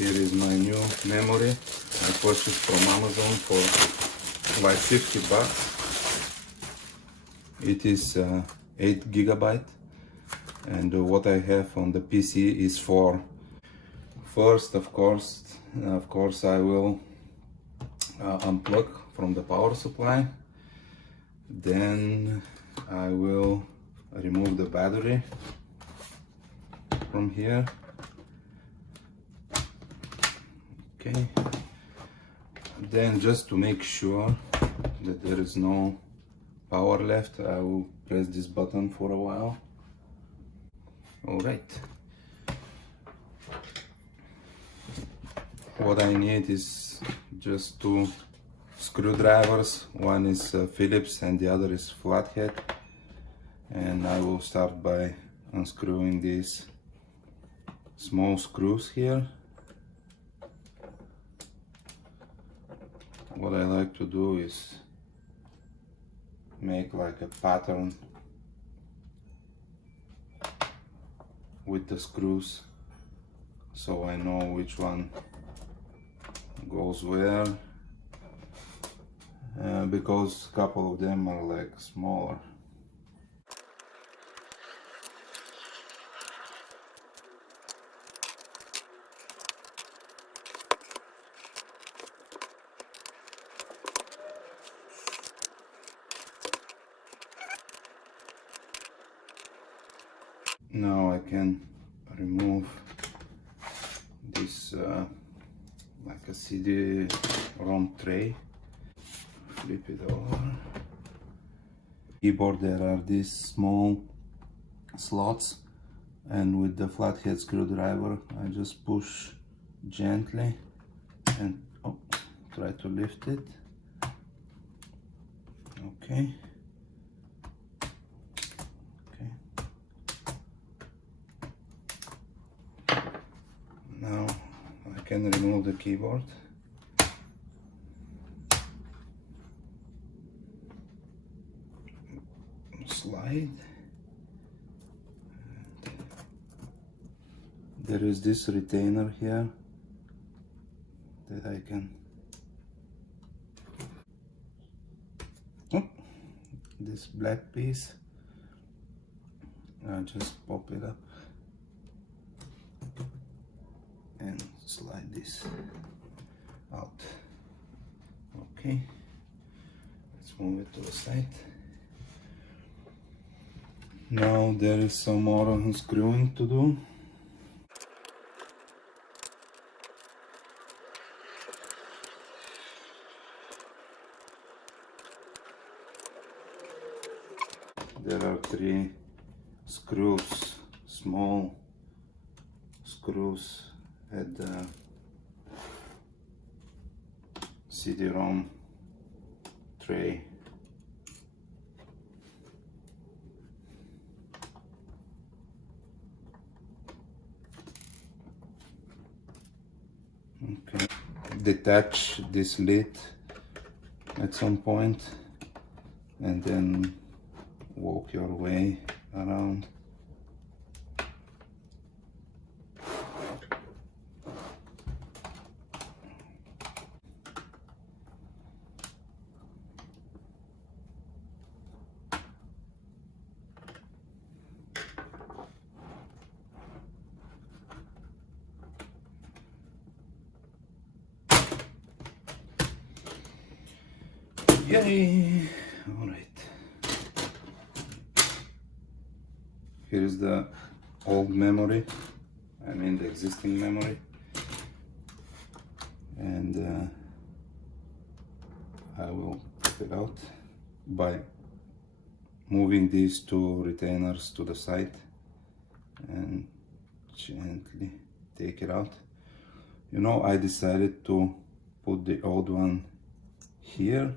Here is my new memory I purchased from Amazon for like 50 bucks. It is 8 gigabyte, and what I have on the PC is 4. First, of course I will unplug from the power supply. Then I will remove the battery from here. Okay. Then, just to make sure that there is no power left, I will press this button for a while. Alright. What I need is just 2 screwdrivers. One is Phillips and the other is flathead. And I will start by unscrewing these small screws here. What I like to do is make like a pattern with the screws, so I know which one goes where, because a couple of them are like smaller. Now I can remove this like a CD-ROM tray, flip it over. Keyboard, there are these small slots, and with the flathead screwdriver I just push gently and try to lift it. Okay. Now I can remove the keyboard. Slide. There is this retainer here that I can. This black piece. I just pop it up and slide this out. Okay, let's move it to the side. Now there is some more unscrewing to do. There are 3 screws, small screws at the CD-ROM tray. Okay, detach this lid at some point and then walk your way around. Yay! All right. Here is the old memory, I mean the existing memory, and I will take it out by moving these 2 retainers to the side and gently take it out. You know, I decided to put the old one here.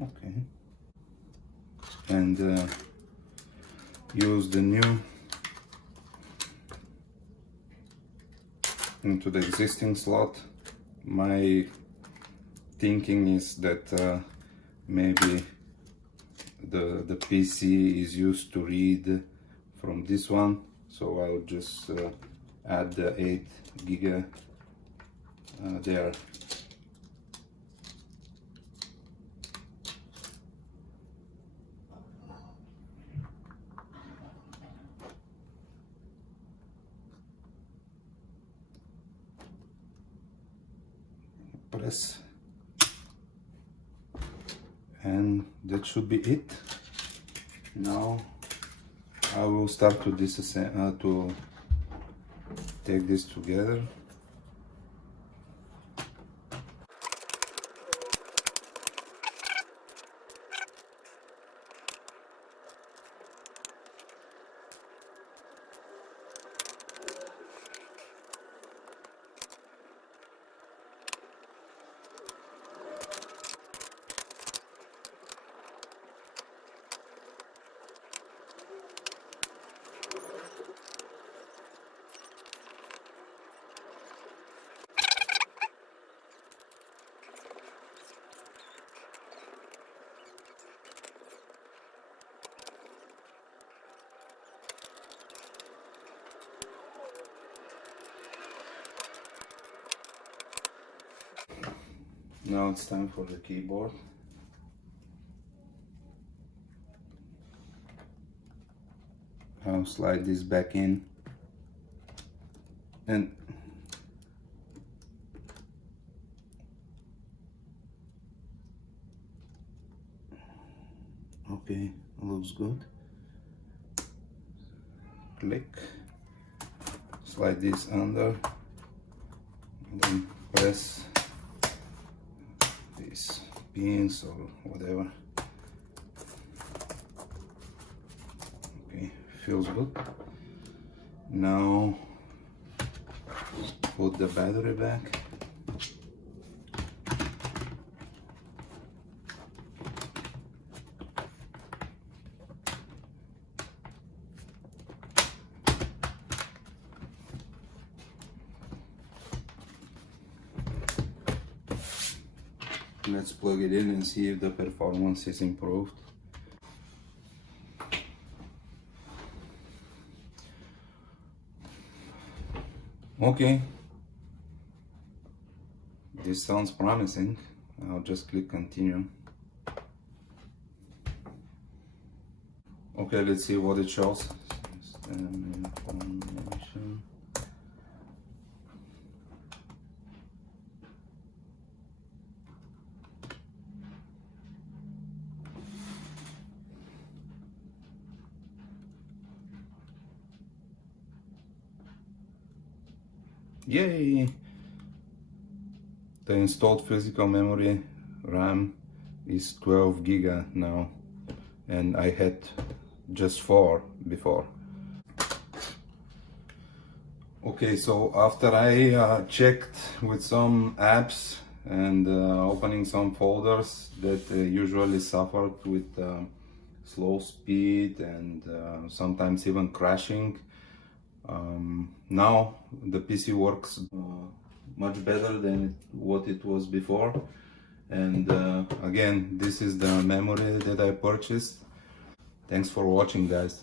Okay, and use the new into the existing slot My thinking is that maybe the PC is used to read from this one, so I'll just add the 8 giga there. Press, and that should be it. Now I will start to to take this together. Now it's time for the keyboard. I'll slide this back in, and okay, looks good. Click, slide this under, and then press these pins or whatever. Okay, feels good. Now put the battery back. Let's plug it in and see if the performance is improved. Okay, this sounds promising. I'll just click continue. Okay, let's see what it shows. Yay! The installed physical memory RAM is 12 giga now, and I had just 4 before. Okay, so after I checked with some apps and opening some folders that usually suffered with slow speed and sometimes even crashing, now the PC works much better than what it was before. And again, this is the memory that I purchased. Thanks for watching, guys.